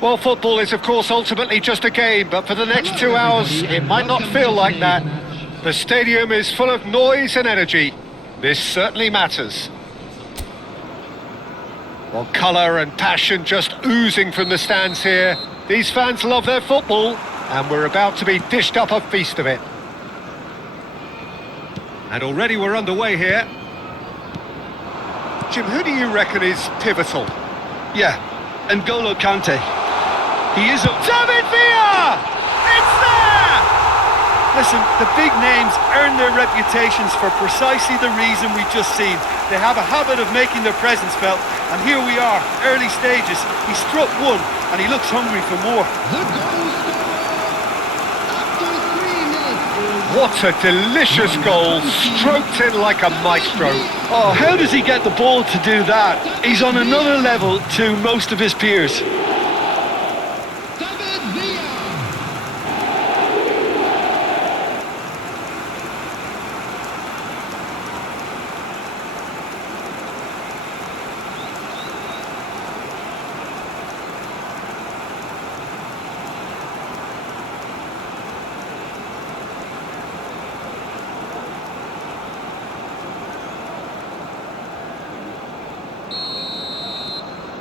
Well, football is, of course, ultimately just a game, but for the next 2 hours, it might not feel like that. The stadium is full of noise and energy. This certainly matters. Well, colour and passion just oozing from the stands here. These fans love their football, and we're about to be dished up a feast of it. And already we're underway here. Jim, who do you reckon is pivotal? Yeah, N'Golo Kante. He is a... David Villa! It's there! Listen, the big names earn their reputations for precisely the reason we've just seen. They have a habit of making their presence felt, and here we are, early stages. He struck one, and he looks hungry for more. What a delicious goal, stroked in like a maestro. Oh, how does he get the ball to do that? He's on another level to most of his peers.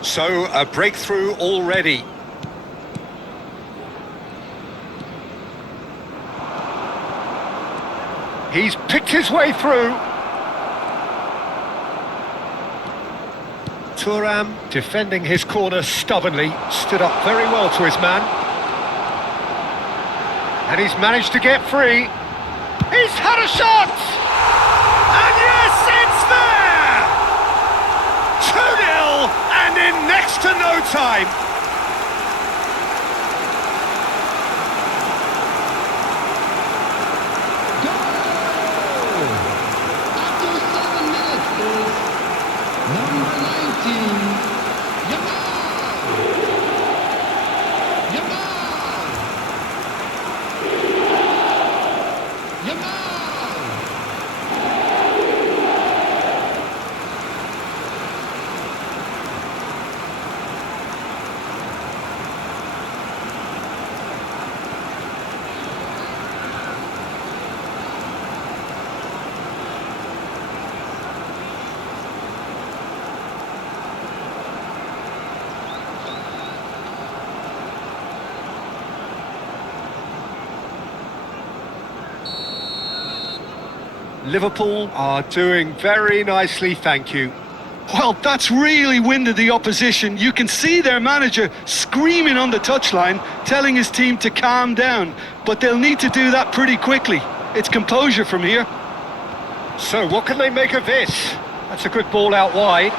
So, a breakthrough already. He's picked his way through. Thuram, defending his corner stubbornly, stood up very well to his man. And he's managed to get free. He's had a shot! And yes, it's there! 2-0, and in next to no time. After 7 minutes is number 19, Yamal! Yamal! Liverpool are doing very nicely, thank you. Well, that's really winded the opposition. You can see their manager screaming on the touchline, telling his team to calm down. But they'll need to do that pretty quickly. It's composure from here. So, what can they make of this? That's a good ball out wide.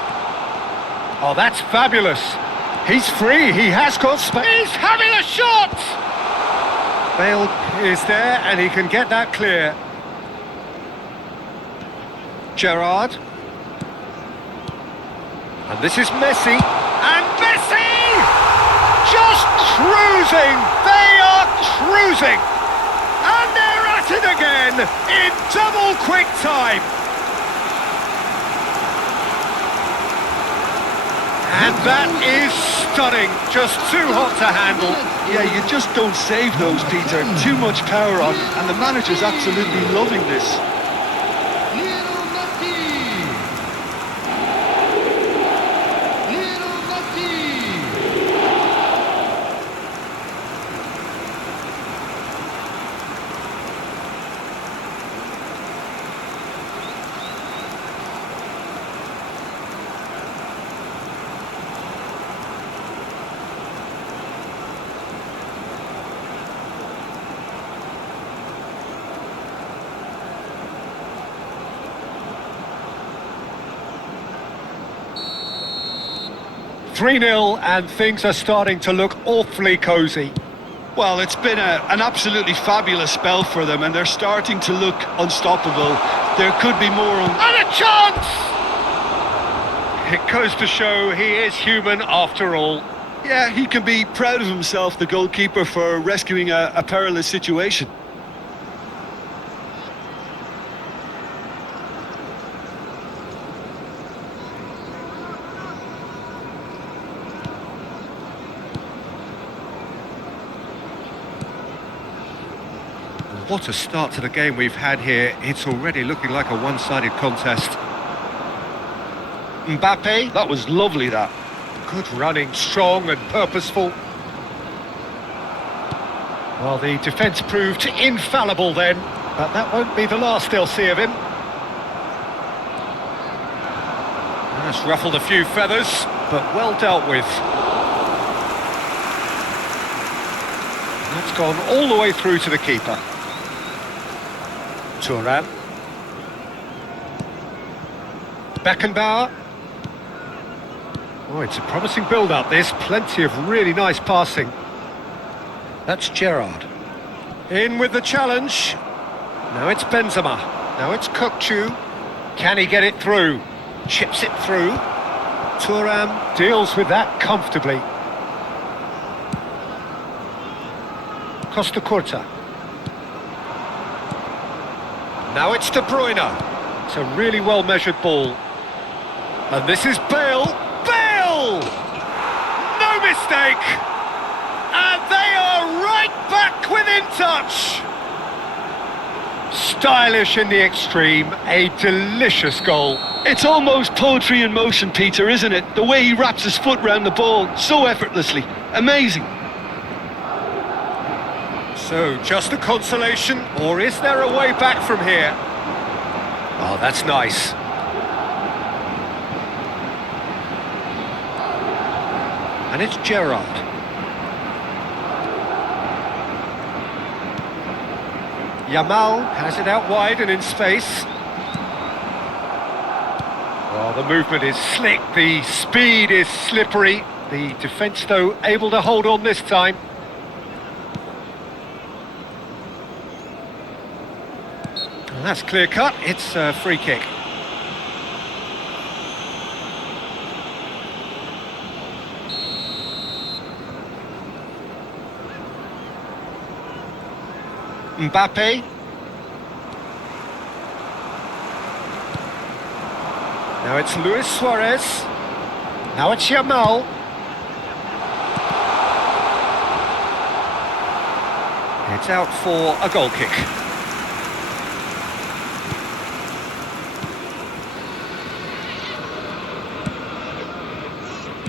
Oh, that's fabulous. He's free, he has got space. He's having a shot! Bale is there, and he can get that clear. Gerrard. And this is Messi. And Messi! Just cruising! They are cruising! And they're at it again in double quick time. And that is stunning. Just too hot to handle. Yeah, you just don't save those, Peter. Too much power on, and the manager's absolutely loving this. "3-0, and things are starting to look awfully cosy. Well, it's been an absolutely fabulous spell for them, and they're starting to look unstoppable. There could be more on... And a chance! It goes to show he is human after all. Yeah, he can be proud of himself, the goalkeeper, for rescuing a perilous situation. What a start to the game we've had here. It's already looking like a one-sided contest. Mbappe. That was lovely, that. Good running, strong and purposeful. Well, the defence proved infallible then, but that won't be the last they'll see of him. That's ruffled a few feathers, but well dealt with. That's gone all the way through to the keeper. Thuram. Beckenbauer. Oh, it's a promising build-up, this. Plenty of really nice passing. That's Gerrard. In with the challenge. Now it's Benzema. Now it's Kökçü. Can he get it through? Chips it through. Thuram deals with that comfortably. Costa Curta. Now it's De Bruyne. It's a really well-measured ball. And this is Bale. Bale! No mistake! And they are right back within touch. Stylish in the extreme, a delicious goal. It's almost poetry in motion, Peter, isn't it? The way he wraps his foot round the ball so effortlessly. Amazing. So, just a consolation, or is there a way back from here? Oh, that's nice. And it's Gerrard. Yamal has it out wide and in space. Oh, the movement is slick, the speed is slippery. The defence, though, able to hold on this time. And that's clear cut, it's a free kick. Mbappe. Now it's Luis Suarez. Now it's Yamal. It's out for a goal kick.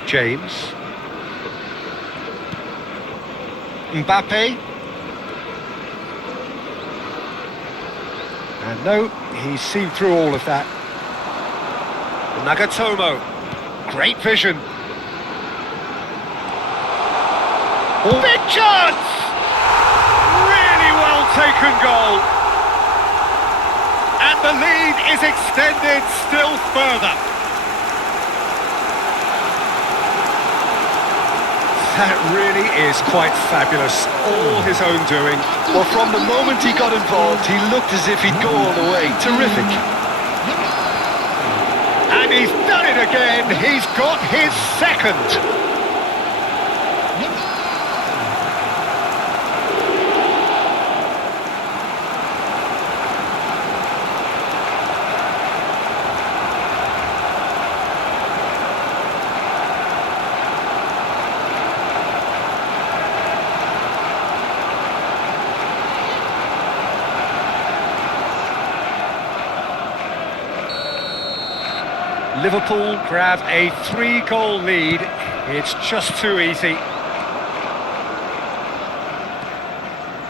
James. Mbappe. And no, he's seen through all of that. Nagatomo. Great vision. Oh. Big chance! Really well taken goal. And the lead is extended still further. That really is quite fabulous. All his own doing. Well, from the moment he got involved, he looked as if he'd go all the way. Terrific. And he's done it again. He's got his second. Liverpool grab a 3-goal lead. It's just too easy.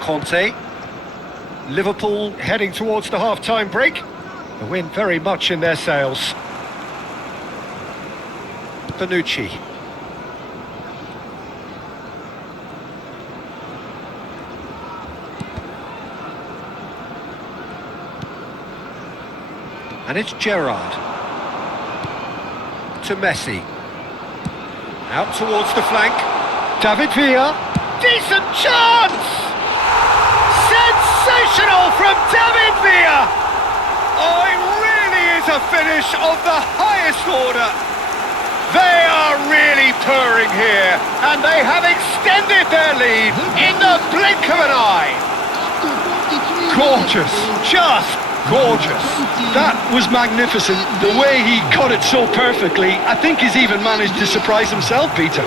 Conte. Liverpool heading towards the half-time break. The wind very much in their sails. Bonucci. And it's Gerrard. To Messi. Out towards the flank. David Villa. Decent chance! Sensational from David Villa! Oh, it really is a finish of the highest order. They are really purring here, and they have extended their lead in the blink of an eye. Gorgeous, just gorgeous. That was magnificent. The way he cut it so perfectly, I think he's even managed to surprise himself, Peter.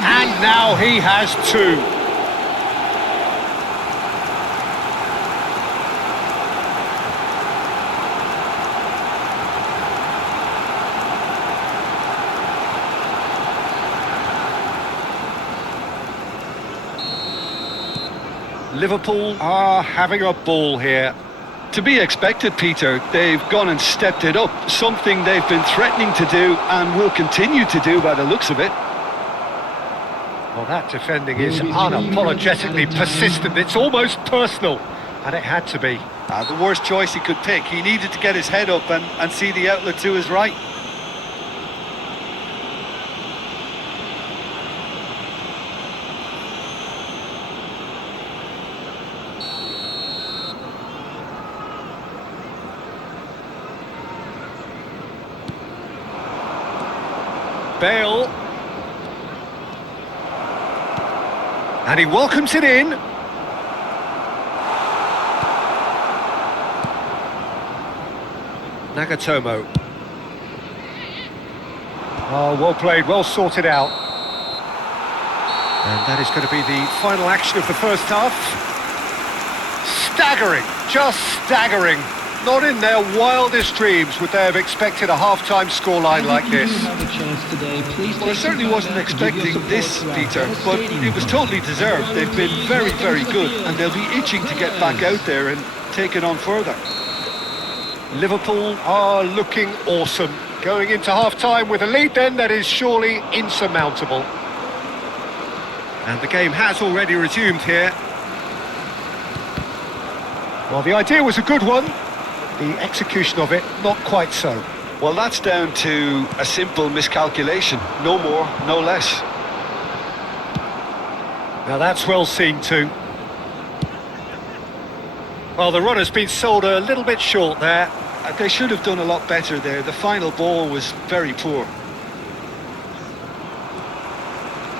And now he has two. Liverpool are having a ball here. To be expected, Peter. They've gone and stepped it up, something they've been threatening to do and will continue to do by the looks of it. Well, that defending is unapologetically persistent. It's almost personal, and it had to be. The worst choice he could pick. He needed to get his head up and see the outlet to his right. Bale. And he welcomes it in. Nagatomo. Oh, well played, well sorted out. And that is going to be the final action of the first half. Staggering, just staggering. Not in their wildest dreams would they have expected a half-time scoreline like this. Well, I certainly wasn't expecting this, Peter, but it was totally deserved. They've been very, very good, and they'll be itching to get back out there and take it on further. Liverpool are looking awesome. Going into half-time with a lead then that is surely insurmountable. And the game has already resumed here. Well, the idea was a good one. The execution of it, not quite so. Well, that's down to a simple miscalculation. No more, no less. Now that's well seen too. Well, the run has been sold a little bit short there. They should have done a lot better there. The final ball was very poor.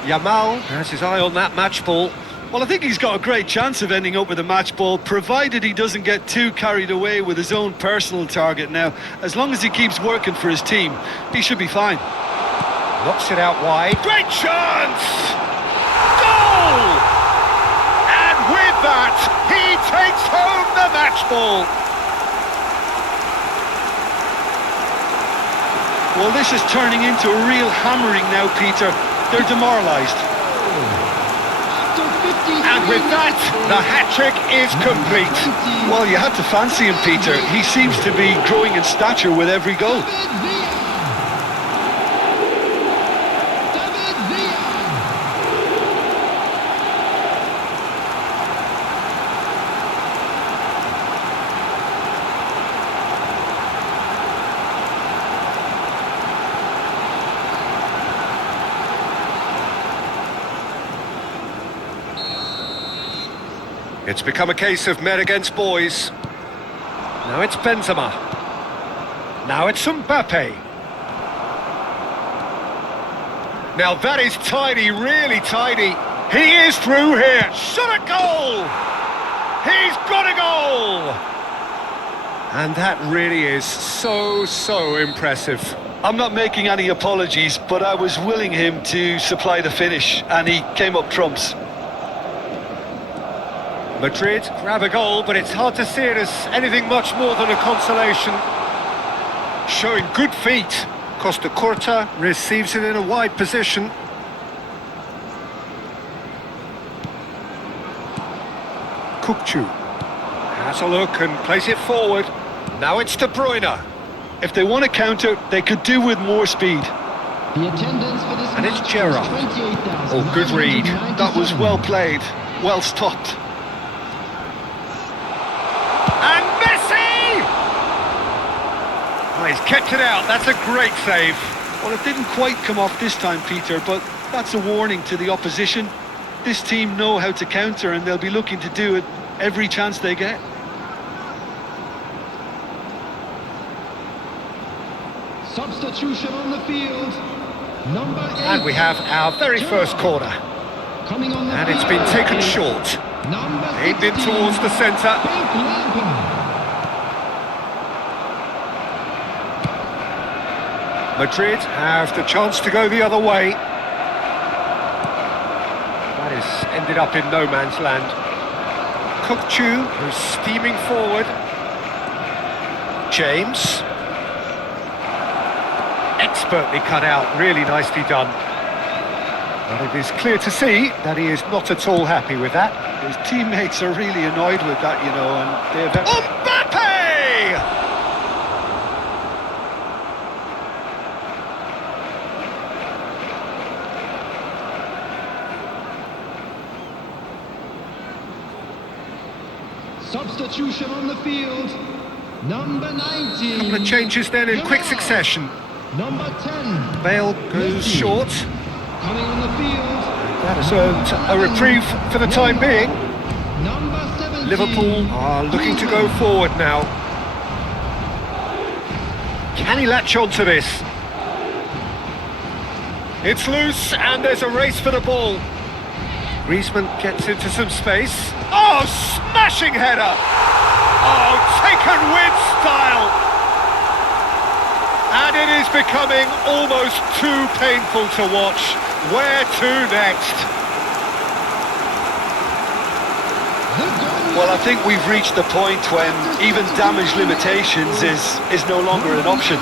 Yamal has his eye on that match ball. Well, I think he's got a great chance of ending up with a match ball, provided he doesn't get too carried away with his own personal target now. As long as he keeps working for his team, he should be fine. Knocks it out wide. Great chance! Goal! And with that, he takes home the match ball. Well, this is turning into a real hammering now, Peter. They're demoralised. And with that, the hat-trick is complete. Well, you had to fancy him, Peter. He seems to be growing in stature with every goal. It's become a case of men against boys. Now it's Benzema. Now it's Mbappe. Now that is tiny, really tiny. He is through here. Shot a goal! He's got a goal! And that really is so impressive. I'm not making any apologies, but I was willing him to supply the finish, and he came up trumps. Madrid grab a goal, but it's hard to see it as anything much more than a consolation. Showing good feet. Costa Curta receives it in a wide position. Kukçu has a look and plays it forward. Now it's De Bruyne. If they want to counter, they could do with more speed. The attendance for this And it's match Gerrard. is 28,000. Oh, good read. That was well played, well stopped. And Messi! Oh, he's kept it out. That's a great save. Well, it didn't quite come off this time, Peter, but that's a warning to the opposition. This team know how to counter, and they'll be looking to do it every chance they get. Substitution on the field. Number 8. And we have our very first corner. Coming on the And it's field been taken is short. Number Aimed in 16, towards the centre. Frank Lampard. Madrid have the chance to go the other way. That has ended up in no man's land. Kukçu, who's steaming forward. James. Expertly cut out, really nicely done. But it is clear to see that he is not at all happy with that. His teammates are really annoyed with that, you know, and they've... Mbappe! Substitution on the field. Number 19. Couple of changes then in quick succession. Number 10. Bale goes Messi. short. Coming on the field. That has earned a reprieve for the time being. Number 17. Liverpool are looking to go forward now. Can he latch on to this? It's loose and there's a race for the ball. Griezmann gets into some space. Oh, smashing header! Oh, taken with style! And it is becoming almost too painful to watch. Where to next? Well, I think we've reached the point when even damage limitations is no longer an option.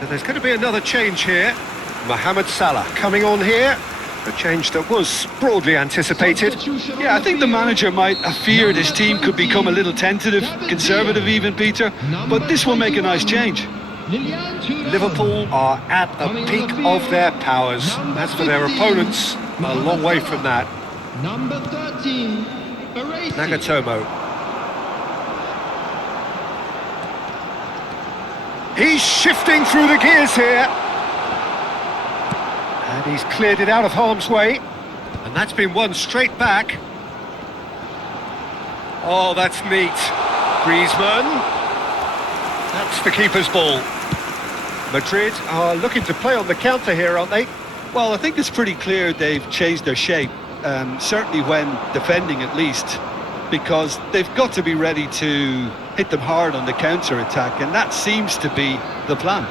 So there's going to be another change here. Mohamed Salah coming on here. A change that was broadly anticipated. Yeah, I think the manager might have feared his team could become a little tentative, conservative even, Peter, but this will make a nice change. Liverpool are at the peak of their powers. As for their opponents, a long way from that. Number 13. Nagatomo. He's shifting through the gears here. And he's cleared it out of harm's way. And that's been won straight back. Oh, that's neat. Griezmann. That's the keeper's ball. Madrid are looking to play on the counter here, aren't they? Well, I think it's pretty clear they've changed their shape, certainly when defending at least, because they've got to be ready to hit them hard on the counter-attack, and that seems to be the plan.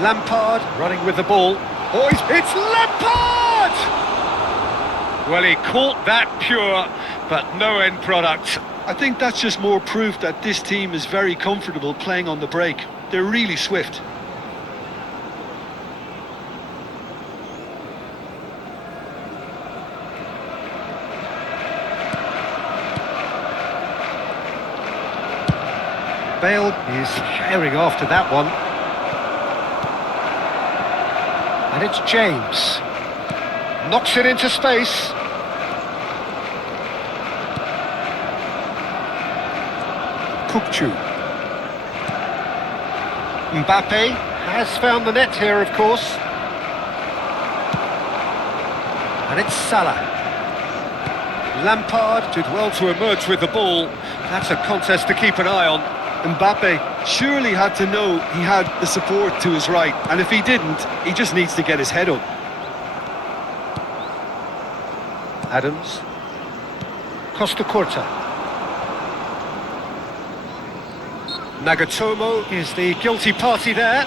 Lampard running with the ball. Oh, it's Lampard! Well, he caught that pure, but no end product. I think that's just more proof that this team is very comfortable playing on the break. They're really swift. Bale is sharing after that one. And it's James. Knocks it into space. Kukçu. Mbappe has found the net here, of course. And it's Salah. Lampard did well to emerge with the ball. That's a contest to keep an eye on. Mbappe surely had to know he had the support to his right, and if he didn't, he just needs to get his head up. Adams. Costa Curta. Nagatomo is the guilty party there.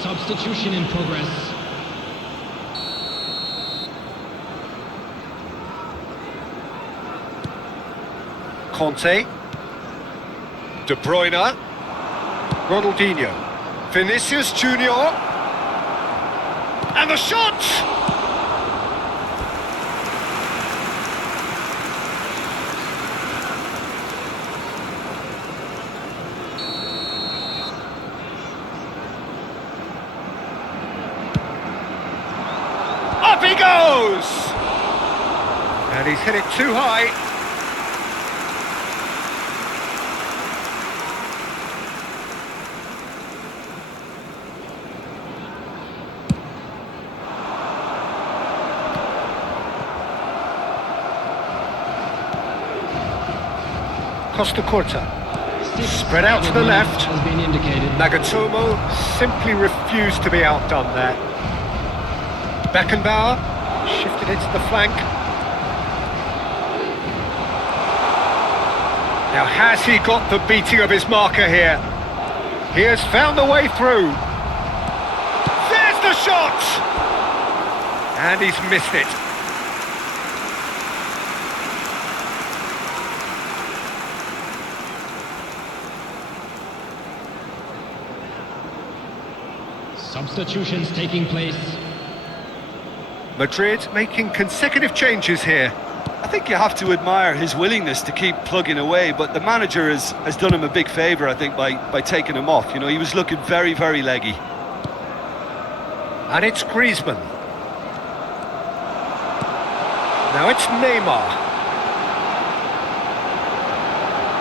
Substitution in progress. Conte. De Bruyne. Ronaldinho. Vinicius Junior. And the shot! Up he goes! And he's hit it too high. Costa Curta. Spread out to the left. Has been indicated. Nagatomo simply refused to be outdone there. Beckenbauer shifted it to the flank. Now, has he got the beating of his marker here? He has found the way through. There's the shot! And he's missed it. Substitutions taking place. Madrid making consecutive changes here. I think you have to admire his willingness to keep plugging away, but the manager has done him a big favour, I think, by taking him off. You know, he was looking very, very leggy. And it's Griezmann. Now it's Neymar.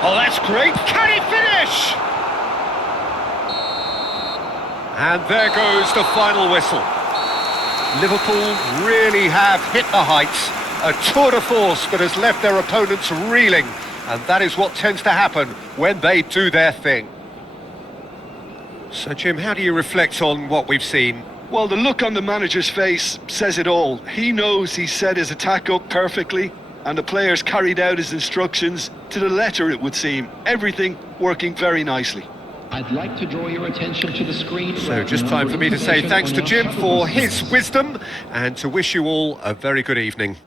Oh, that's great. Can he finish? And there goes the final whistle. Liverpool really have hit the heights. A tour de force that has left their opponents reeling. And that is what tends to happen when they do their thing. So, Jim, how do you reflect on what we've seen? Well, the look on the manager's face says it all. He knows he set his attack up perfectly, and the players carried out his instructions to the letter, it would seem. Everything working very nicely. I'd like to draw your attention to the screen. So just time for me to say thanks to Jim for his wisdom and to wish you all a very good evening.